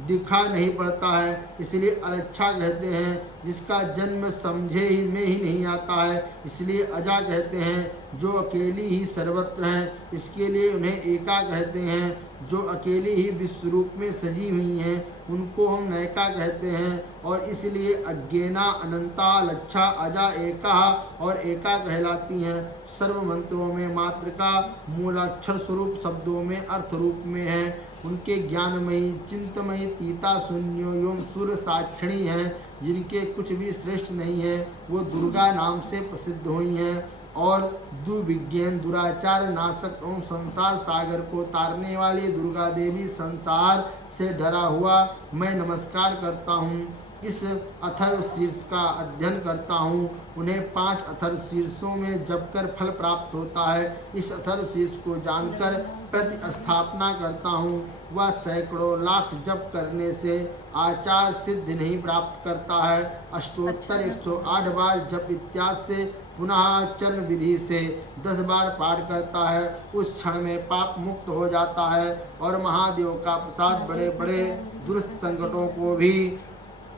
दिखा नहीं पड़ता है, इसलिए अलच्छा कहते हैं। जिसका जन्म समझे ही में ही नहीं आता है, इसलिए अजा कहते हैं। जो अकेली ही सर्वत्र हैं, इसके लिए उन्हें एका कहते हैं। जो अकेली ही विश्व रूप में सजी हुई हैं, उनको हम नयका कहते हैं। और इसलिए अज्ञेना, अनंता, लच्छा, अजा, एका और एका कहलाती हैं। सर्व मंत्रों में मात्र का मूलाक्षर स्वरूप शब्दों में अर्थ रूप में है। उनके ज्ञानमयी, चिंतमयी, तीता, शून्यो एवं सूर्य साक्षिणी हैं, जिनके कुछ भी श्रेष्ठ नहीं है। वो दुर्गा नाम से प्रसिद्ध हुई हैं और दुर्विज्ञान, दुराचार नाशक एवं संसार सागर को तारने वाली दुर्गा देवी, संसार से डरा हुआ मैं नमस्कार करता हूँ। इस अथर्व शीर्ष का अध्ययन करता हूँ। उन्हें 5 अथर्व शीर्षों में जप कर फल प्राप्त होता है। इस अथर्व शीर्ष को जानकर प्रतिस्थापना करता हूँ। वह सैकड़ों लाख जप करने से आचार सिद्ध नहीं प्राप्त करता है। अष्टोत्तर 108 बार जप इत्यादि से पुनः चरण विधि से 10 बार पाठ करता है। उस क्षण में पाप मुक्त हो जाता है और महादेव का प्रसाद बड़े बड़े दुष्ट संकटों को भी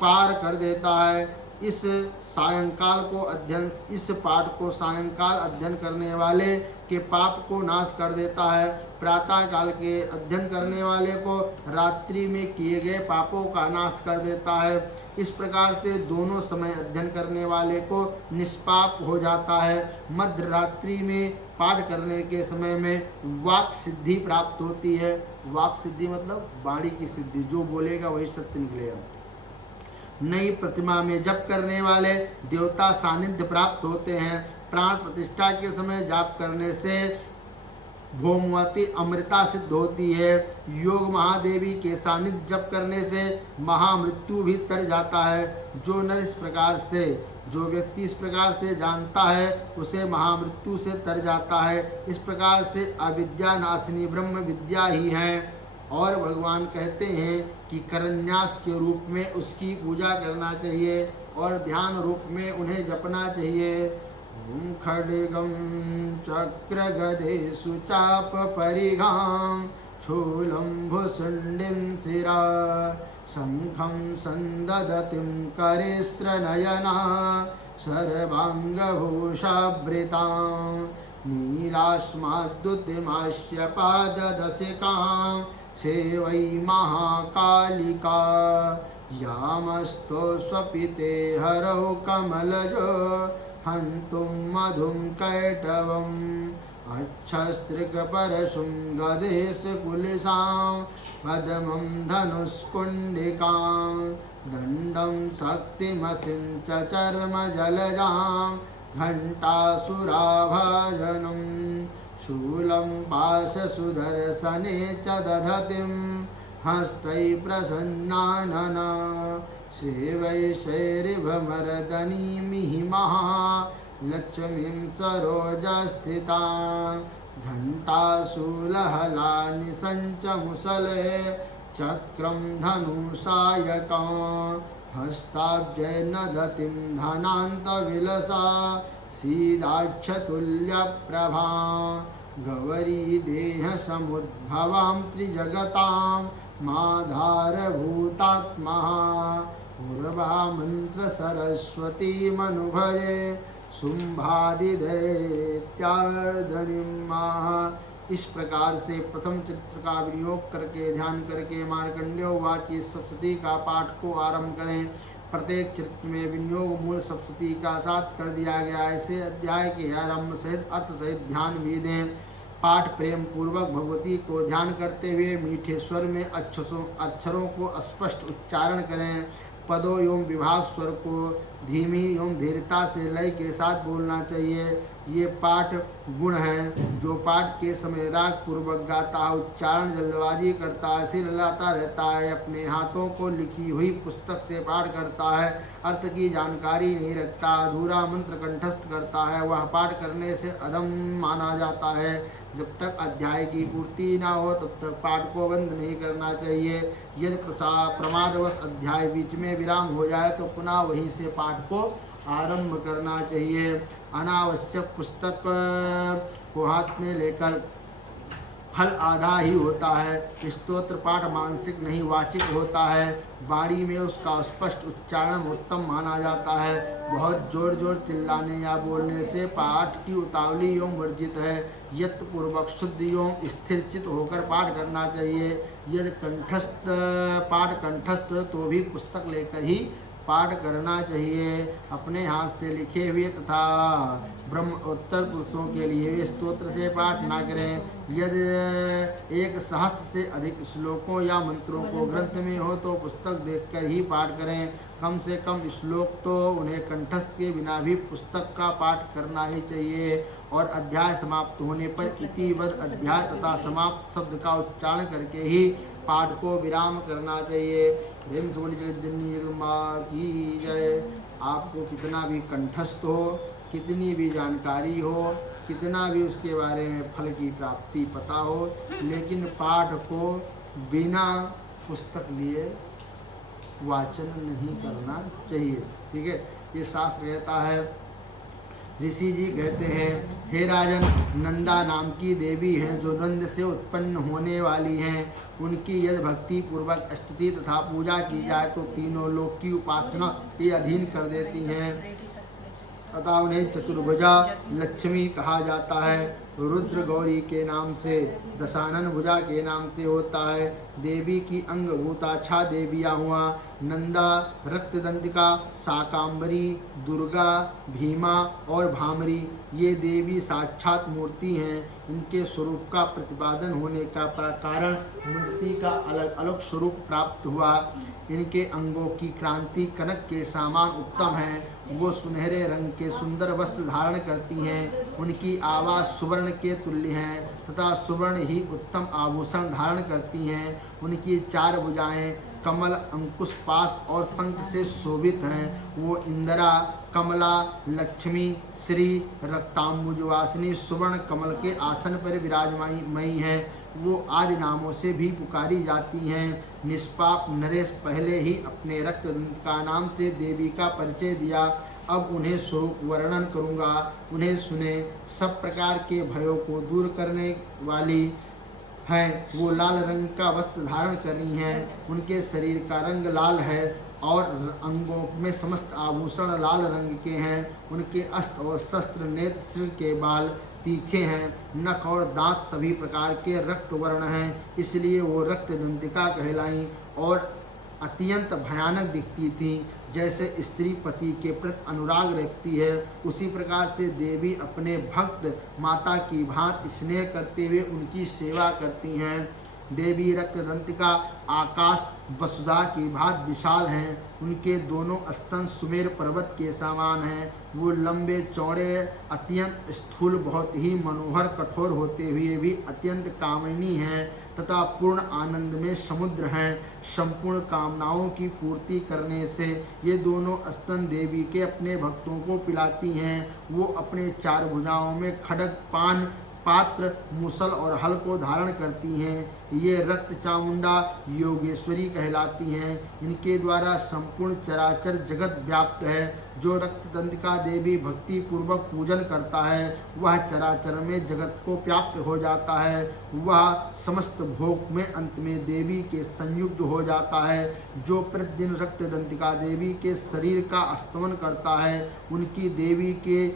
पार कर देता है। इस पाठ को सायंकाल अध्ययन करने वाले के पाप को नाश कर देता है। प्रातः काल के अध्ययन करने वाले को रात्रि में किए गए पापों का नाश कर देता है। इस प्रकार से दोनों समय अध्ययन करने वाले को निष्पाप हो जाता है। मध्य रात्रि में पाठ करने के समय में वाक सिद्धि प्राप्त होती है। वाक सिद्धि मतलब वाणी की सिद्धि, जो बोलेगा वही सत्य निकलेगा। नई प्रतिमा में जप करने वाले देवता सानिध्य प्राप्त होते हैं। प्राण प्रतिष्ठा के समय जाप करने से भौमवती अमृता सिद्ध होती है। योग महादेवी के सानिध्य जप करने से महामृत्यु भी तर जाता है। जो व्यक्ति इस प्रकार से जानता है, उसे महामृत्यु से तर जाता है। इस प्रकार से अविद्या नाशिनी ब्रह्म विद्या ही है। और भगवान कहते हैं कि करन्यास के रूप में उसकी पूजा करना चाहिए और ध्यान रूप में उन्हें जपना चाहिए। खड्गम चक्र गदे सुचाप परिघाम शूलम्भुशुण्डिं शिरा शङ्खं सन्ददतिं करिस्रनयना सर्वाङ्गभूषावृतां नीलास्माद्युतिमास्य पाददशिकां सेवै महाकालिका यामस्तोष्वपि ते हरौ कमलजो हन्तुं मधुं कैटवम् अच्छस्त्रिकपरशुं गदेशकुलिशां पद्मं धनुष्कुण्डिकां दण्डं शक्तिमसिं च चर्मजलजां घण्टासुराभाजनं शूलं पाशसुदर्शने च दधतिं हस्तैः प्रसन्नानना सेवैशैरिभमर्दनीमिहिमः लक्ष्मीं सरोजस्थितां घण्टाशूलहलानि सञ्चमुसले चक्रं धनुषायकं हस्ताब्जे नदतिं धनान्तविलसा सीदाक्षतुल्यप्रभां गौरी देहसमुद्भवां त्रिजगतां माधारभूतात्मा पूर्वा मंत्र सरस्वती मनुभये शुंभादिदैत्यार्दनीं। इस प्रकार से प्रथम चरित्र का विनियोग करके ध्यान करके मार्कंडेय उवाच सप्तशती का पाठ को आरंभ करें। प्रत्येक चरित्र में विनियोग मूल सप्तशती का साथ कर दिया गया। ऐसे अध्याय के आरंभ सहित अर्थ सहित ध्यान भी दें। पाठ प्रेम पूर्वक भगवती को ध्यान करते हुए मीठे स्वर में अक्षरों को स्पष्ट उच्चारण करें। पदों एवं विभाग स्वर को धीमी एवं धीरता से लय के साथ बोलना चाहिए। ये पाठ गुण हैं। जो पाठ के समय राग पूर्वक गाता है, उच्चारण जल्दबाजी करता है, सिर हिलाता रहता है, अपने हाथों को लिखी हुई पुस्तक से पाठ करता है, अर्थ की जानकारी नहीं रखता, अधूरा मंत्र कंठस्थ करता है, वह पाठ करने से अधम माना जाता है। जब तक अध्याय की पूर्ति ना हो तब तक पाठ को बंद नहीं करना चाहिए। यदि प्रमादवश अध्याय बीच में विराम हो जाए तो पुनः वहीं से पाठ को आरंभ करना चाहिए। अनावश्यक पुस्तक को हाथ में लेकर फल आधा ही होता है। स्तोत्र पाठ मानसिक नहीं वाचिक होता है। वाणी में उसका स्पष्ट उच्चारण उत्तम माना जाता है। बहुत जोर जोर चिल्लाने या बोलने से पाठ की उतावली एवं वर्जित है। यत्पूर्वक शुद्ध एवं स्थिर चित्त होकर पाठ करना चाहिए। यदि पाठ कंठस्थ तो भी पुस्तक लेकर ही पाठ करना चाहिए। अपने हाथ से लिखे हुए तथा ब्रह्मोत्तर पुरुषों के लिए वे स्तोत्र से पाठ ना करें। यदि 1 सहस्त्र से अधिक श्लोकों या मंत्रों को ग्रंथ में हो तो पुस्तक देखकर ही पाठ करें। कम से कम श्लोक तो उन्हें कंठस्थ के बिना भी पुस्तक का पाठ करना ही चाहिए। और अध्याय समाप्त होने पर इतिवद अध्याय तथा समाप्त शब्द का उच्चारण करके ही पाठ को विराम करना चाहिए। प्रेम से की जय। आपको कितना भी कंठस्थ हो, कितनी भी जानकारी हो, कितना भी उसके बारे में फल की प्राप्ति पता हो, लेकिन पाठ को बिना पुस्तक लिए वाचन नहीं करना चाहिए। ठीक है, ये शास्त्र कहता है। ऋषि जी कहते हैं, हे राजन, नंदा नाम की देवी हैं जो नंद से उत्पन्न होने वाली हैं। उनकी यदि भक्ति पूर्वक स्तुति तथा पूजा की जाए तो तीनों लोक की उपासना के अधीन कर देती हैं तथा उन्हें चतुर्भुजा लक्ष्मी कहा जाता है। रुद्र गौरी के नाम से, दशानन भुजा के नाम से होता है। देवी की अंगभूता 6 देवियाँ हुआ, नंदा, रक्तदंतिका, शाकांबरी, दुर्गा, भीमा और भामरी। ये देवी साक्षात मूर्ति हैं। इनके स्वरूप का प्रतिपादन होने का कारण मूर्ति का अलग अलग स्वरूप प्राप्त हुआ। इनके अंगों की क्रांति कनक के समान उत्तम है। वो सुनहरे रंग के सुंदर वस्त्र धारण करती हैं। उनकी आवाज़ सुवर्ण के तुल्य है तथा सुवर्ण ही उत्तम आभूषण धारण करती हैं। उनकी 4 भुजाएं कमल, अंकुश, पाश और शंख से शोभित हैं। वो इंदिरा, कमला, लक्ष्मी, श्री, रक्तांबुजवासिनी सुवर्ण कमल के आसन पर विराजमयी हैं। वो आदि नामों से भी पुकारी जाती हैं। निष्पाप नरेश पहले ही अपने रक्तदंत का नाम से देवी का परिचय दिया। अब उन्हें स्वरूप वर्णन करूँगा, उन्हें सुने। सब प्रकार के भयों को दूर करने वाली हैं, वो लाल रंग का वस्त्र धारण कर रही हैं। उनके शरीर का रंग लाल है और अंगों में समस्त आभूषण लाल रंग के हैं। उनके अस्त्र और शस्त्र, नेत्र, सिर के बाल तीखे हैं, नख और दांत सभी प्रकार के रक्त वर्ण हैं, इसलिए वो रक्त दंतिका कहलाई और अत्यंत भयानक दिखती थी। जैसे स्त्री पति के प्रति अनुराग रखती है, उसी प्रकार से देवी अपने भक्त माता की भांति स्नेह करते हुए उनकी सेवा करती हैं। देवी रक्तदंतिका आकाश वसुधा की भांति विशाल हैं। उनके दोनों स्तन सुमेर पर्वत के समान हैं। वो लंबे चौड़े, अत्यंत स्थूल, बहुत ही मनोहर, कठोर होते हुए भी अत्यंत कामिनी हैं तथा पूर्ण आनंद में समुद्र हैं। संपूर्ण कामनाओं की पूर्ति करने से ये दोनों स्तन देवी के अपने भक्तों को पिलाती हैं। वो अपने चार भुजाओं में खड्ग, पान पात्र, मूसल और हल को धारण करती हैं। ये रक्त चामुंडा योगेश्वरी कहलाती हैं। इनके द्वारा संपूर्ण चराचर जगत व्याप्त है। जो रक्तदंतिका देवी भक्ति पूर्वक पूजन करता है वह चराचर में जगत को व्याप्त हो जाता है। वह समस्त भोग में अंत में देवी के संयुक्त हो जाता है। जो प्रतिदिन रक्तदंतिका देवी के शरीर का स्तमन करता है, उनकी देवी के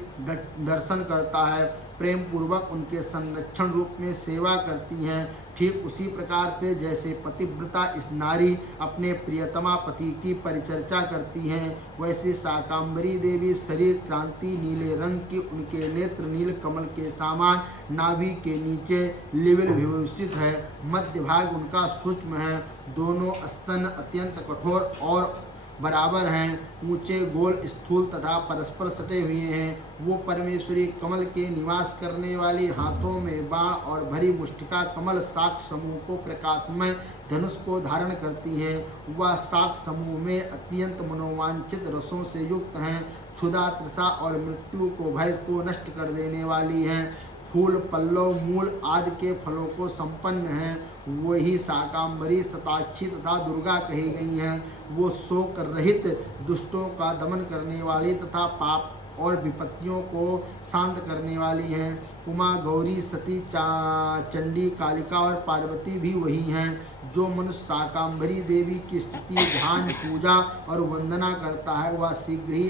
दर्शन करता है, प्रेम पूर्वक उनके संरक्षण रूप में सेवा करती हैं, ठीक उसी प्रकार से जैसे पतिव्रता इस नारी अपने प्रियतमा पति की परिचर्चा करती हैं, वैसे शाकांबरी देवी शरीर क्रांति नीले रंग की, उनके नेत्र नील कमल के समान, नाभि के नीचे लिविल विभूषित है, मध्य भाग उनका सूक्ष्म है, दोनों स्तन अत्यंत कठोर और बराबर हैं, ऊंचे गोल स्थूल तथा परस्पर सटे हुए हैं। वो परमेश्वरी कमल के निवास करने वाली, हाथों में बाण और भरी मुष्टिका कमल शाक समूह को प्रकाशमय धनुष को धारण करती हैं। वह शाक समूह में अत्यंत मनोवांछित रसों से युक्त हैं, क्षुधा, तृषा और मृत्यु को भय को नष्ट कर देने वाली हैं। फूल, पल्लव, मूल आदि के फलों को संपन्न हैं। वही शाकांबरी, शताक्षी तथा दुर्गा कही गई हैं। वो शोक रहित, दुष्टों का दमन करने वाली तथा पाप और विपत्तियों को शांत करने वाली हैं। उमा, गौरी, सती, चंडी, कालिका और पार्वती भी वही हैं। जो मनुष्य शाकांबरी देवी की स्तुति, ध्यान, पूजा और वंदना करता है, वह शीघ्र ही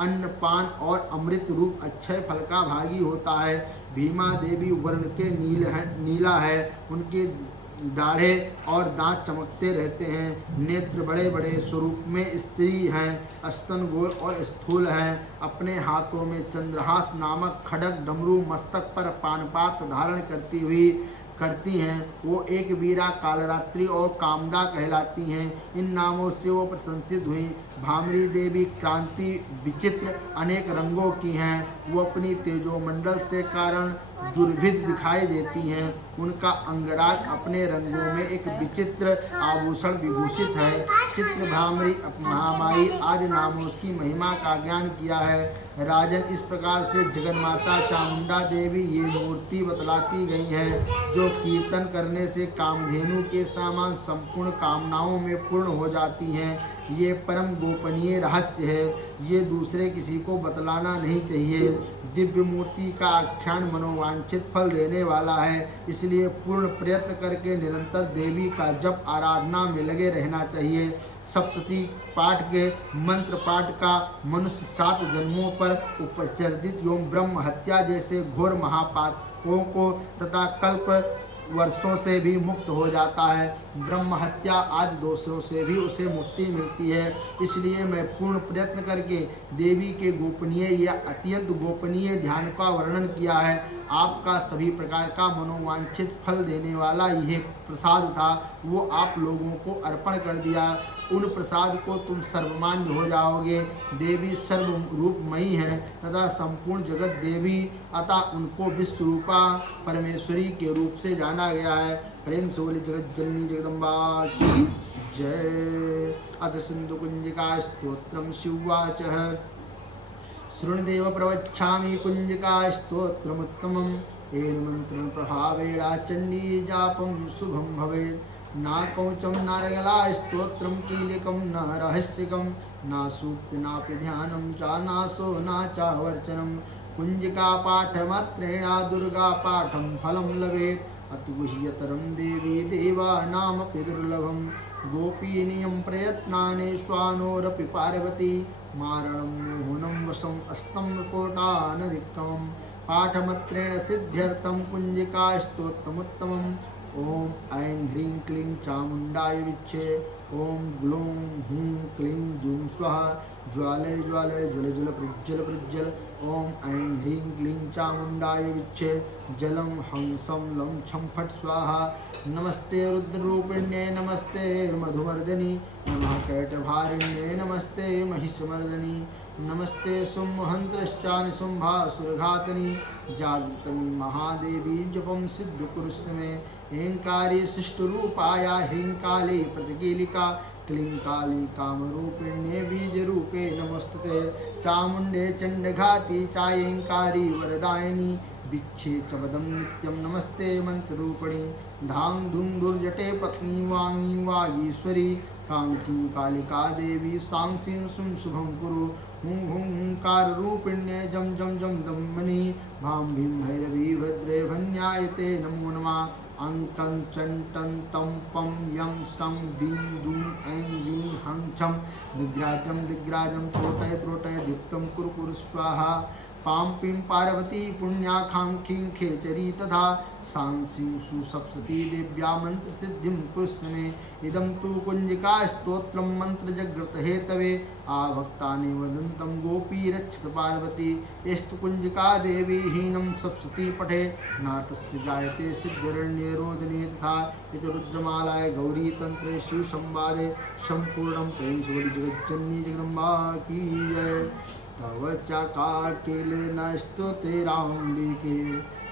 अन्न, पान और अमृत रूप अक्षय फल का भागी होता है। भीमा देवी वर्ण के नीला है, उनके दाढ़े और दांत चमकते रहते हैं, नेत्र बड़े बड़े, स्वरूप में स्त्री हैं, स्तन गोल और स्थूल हैं। अपने हाथों में चंद्रहास नामक खड्ग, डमरू, मस्तक पर पानपात धारण करती हैं। वो एक वीरा, कालरात्रि और कामदा कहलाती हैं। इन नामों से वो प्रशंसित हुई। भामरी देवी क्रांति विचित्र अनेक रंगों की हैं। वो अपनी तेजोमंडल से कारण दुर्भिद दिखाई देती हैं। उनका अंगराग अपने रंगों में एक विचित्र आभूषण विभूषित है। चित्र, भामरी, महामारी आदि नामों की महिमा का ज्ञान किया है। राजन, इस प्रकार से जगन्माता चामुंडा देवी ये मूर्ति बतलाती गई है, जो कीर्तन करने से कामधेनु के समान संपूर्ण कामनाओं में पूर्ण हो जाती हैं। ये परम गोपनीय रहस्य है, ये दूसरे किसी को बतलाना नहीं चाहिए। दिव्य मूर्ति का आख्यान मनोवांछित फल देने वाला है, इसलिए पूर्ण प्रयत्न करके निरंतर देवी का जप आराधना में लगे रहना चाहिए। सप्तती पाठ के मंत्र पाठ का मनुष्य 7 जन्मों पर उपचर्जित एवं ब्रह्म हत्या जैसे घोर महापापों को तथा कल्प वर्षों से भी मुक्त हो जाता है। ब्रह्म हत्या आदि दोषों से भी उसे मुक्ति मिलती है। इसलिए मैं पूर्ण प्रयत्न करके देवी के गोपनीय या अत्यंत गोपनीय ध्यान का वर्णन किया है। आपका सभी प्रकार का मनोवांछित फल देने वाला यह प्रसाद था, वो आप लोगों को अर्पण कर दिया। उन प्रसाद को तुम सर्वमान्य हो जाओगे। देवी सर्वरूपमयी हैं तथा संपूर्ण जगत देवी, अतः उनको विश्वरूपा परमेश्वरी के रूप से जाना गया है। प्रेम से बोली जगत जननी जगदम्बा की जय। अथ सिंधु कुंजिका स्तोत्रम शिवाच। शृणुदेव प्रवक्ष्यामि कुंजिका स्तोत्रमुत्तमम्। येन मंत्रण प्रभावेण चंडी जापं शुभं भवेत्। ना कौचं नारगला स्तोत्रं कीलिकं न रहस्यकं, ना सूक्ति नापि ध्यानं च नासो न च वर्चनं। कुंजिका पाठमात्रेण दुर्गा पाठं फलं लभेत्। अतुगुह्यतरं देवी देवानामपि दुर्लभं गोपीनियं प्रयत्नानि श्वानोरपि पार्वती मारणं मोहनं वशम् अस्तं कोटानधिक्कमं पाठमत्रेण सिद्ध्यर्थं कुञ्जिका स्तोत्रमुत्तमम् ओम ऐं ह्रीं क्लीं चामुण्डाय विच्चे ओम ग्लूं हूं क्लीं जूं स्वाहा ज्वालय ज्वालय ज्वल ज्वल प्रज्वल प्रज्वल ओम ऐं ह्रीं क्लीं चामुण्डाय विच्चे जलं हं सं लं छं फट् स्वाहा नमस्ते रुद्ररूपिण्ये नमस्ते मधुमर्दिनी नमः कैटभारिण्ये नमस्ते महिषमर्दिनी नमस्ते सुमहंत्रश्चानि शुंभासुरघातनी जागृतमी महादेवी जपं सिद्धकुरुष्व मे ऐंकारी शिष्टरूपाया ह्रींकाली प्रतिकीलिका क्लीं काली कामरूपिण्ये बीजरूपे नमस्तुते चामुण्डे चण्डघाती चायंकारी वरदायिनी बिच्छे च वदं नित्यं नमस्ते मंत्ररूपिणी धां धूं दुर्जटे पत्नी वांगी वागीश्वरी कांकी कालिका देवी सांसीं सुं शुभं कुरु हुं हुं हुंकार रूपिण्ये जम जम जम दम्मनि भां भीं भैरवी भद्रे भन्यायते नमो नमः अंकं चंटं तं पं यं सं दीं दूं ऐं लीं हं छं दिग्राजं दिग्राजं त्रोटय त्रोटय दीप्तं कुरु कुरु स्वाहा पां पीं पार्वती पुण्याकांक्षीं खेचरी तथा सांसीं सुसप्तती देव्या मंत्र सिद्धिं कुरुष्मे इदं तु कुंजिका स्तोत्रं मंत्र जगृत हेतवे आभक्तानि वदन्तं गोपी रक्षत पार्वती यस्तु कुंजिका देवी हीनं सप्तती पठे नातस्य जायते सिद्धिरण्ये रोदने तथा इति रुद्रमालाय गौरी तंत्रे शिव संवादे संपूर्णं प्रेम से बड़ी जगज्जननी जगदम्बा की जय। तव चकाटिल नस्तुतिराम्बिके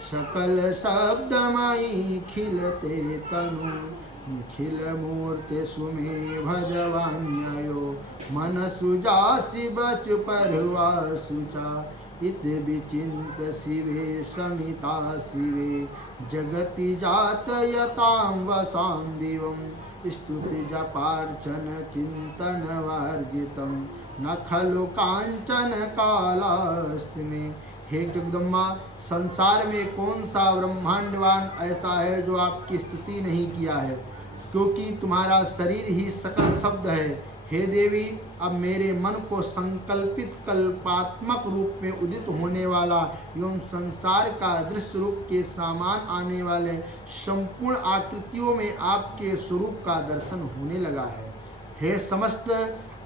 सकल शब्दमयी खिलते तनु निखिल मूर्ति सुमे भजवान्यो मन सुजासि बच परवा सुचा इत विचिंत शिवे समिता शिवे जगति जातयतां वसां दिवं स्तुति जपार्चन चिंतन वर्जितं न खलु कांचन कालास्ति में। हे जगदम्बा, संसार में कौन सा ब्रह्मांडवान ऐसा है जो आपकी स्तुति नहीं किया है, क्योंकि तुम्हारा शरीर ही सकल शब्द है। हे देवी, अब मेरे मन को संकल्पित कल्पात्मक रूप में उदित होने वाला एवं संसार का दृश्य रूप के सामान आने वाले संपूर्ण आकृतियों में आपके स्वरूप का दर्शन होने लगा है। हे समस्त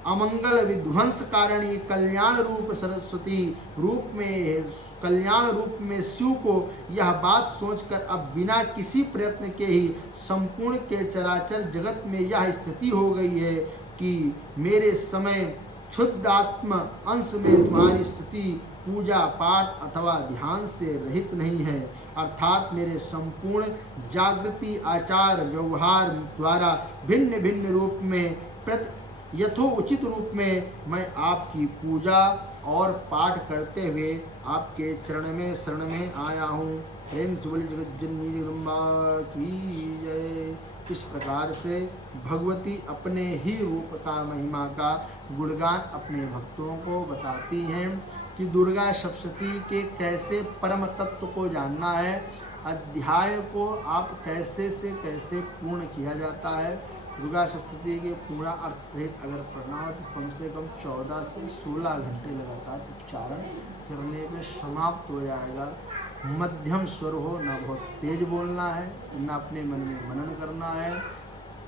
अमंगल विध्वंस कारिणी कल्याण रूप सरस्वती रूप में कल्याण रूप में शिव को यह बात सोचकर अब बिना किसी प्रयत्न के ही संपूर्ण के चराचर जगत में यह स्थिति हो गई है कि मेरे समय क्षुद्ध आत्म अंश में तुम्हारी स्थिति पूजा पाठ अथवा ध्यान से रहित नहीं है, अर्थात मेरे संपूर्ण जागृति आचार व्यवहार द्वारा भिन्न भिन्न रूप में यथोचित रूप में मैं आपकी पूजा और पाठ करते हुए आपके चरण में शरण में आया हूँ। प्रेम से बोली जगज्जननी जगदम्बा की जय। इस प्रकार से भगवती अपने ही रूप का महिमा का गुणगान अपने भक्तों को बताती हैं कि दुर्गा सप्तशती के कैसे परम तत्व को जानना है, अध्याय को आप कैसे से कैसे पूर्ण किया जाता है। दुर्गा सप्तशती के पूरा अर्थ सहित अगर पढ़ना हो तो कम से कम 14 से 16 घंटे लगातार उच्चारण करने में समाप्त हो जाएगा। मध्यम स्वर हो, ना बहुत तेज बोलना है, ना अपने मन में मनन करना है।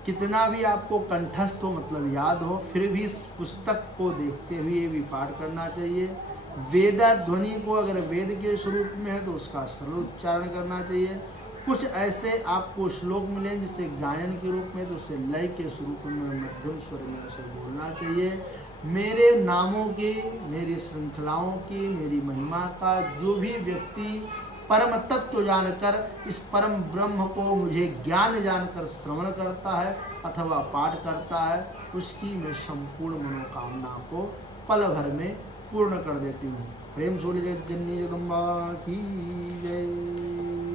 कितना भी आपको कंठस्थ हो, मतलब याद हो, फिर भी इस पुस्तक को देखते हुए भी पाठ करना चाहिए। वेदा ध्वनि को अगर वेद के स्वरूप में है तो उसका सरल उच्चारण करना चाहिए। कुछ ऐसे आपको श्लोक मिले जिससे गायन के रूप में, तो उसे लय के स्वरूप में मध्यम स्वर में उसे बोलना चाहिए। मेरे नामों की, मेरी श्रृंखलाओं की, मेरी महिमा का जो भी व्यक्ति परम तत्व जानकर इस परम ब्रह्म को मुझे ज्ञान जानकर श्रवण करता है अथवा पाठ करता है, उसकी मैं संपूर्ण मनोकामना को पल भर में पूर्ण कर देती हूँ। प्रेम सोली जगज्जननी जगदम्बा की जय।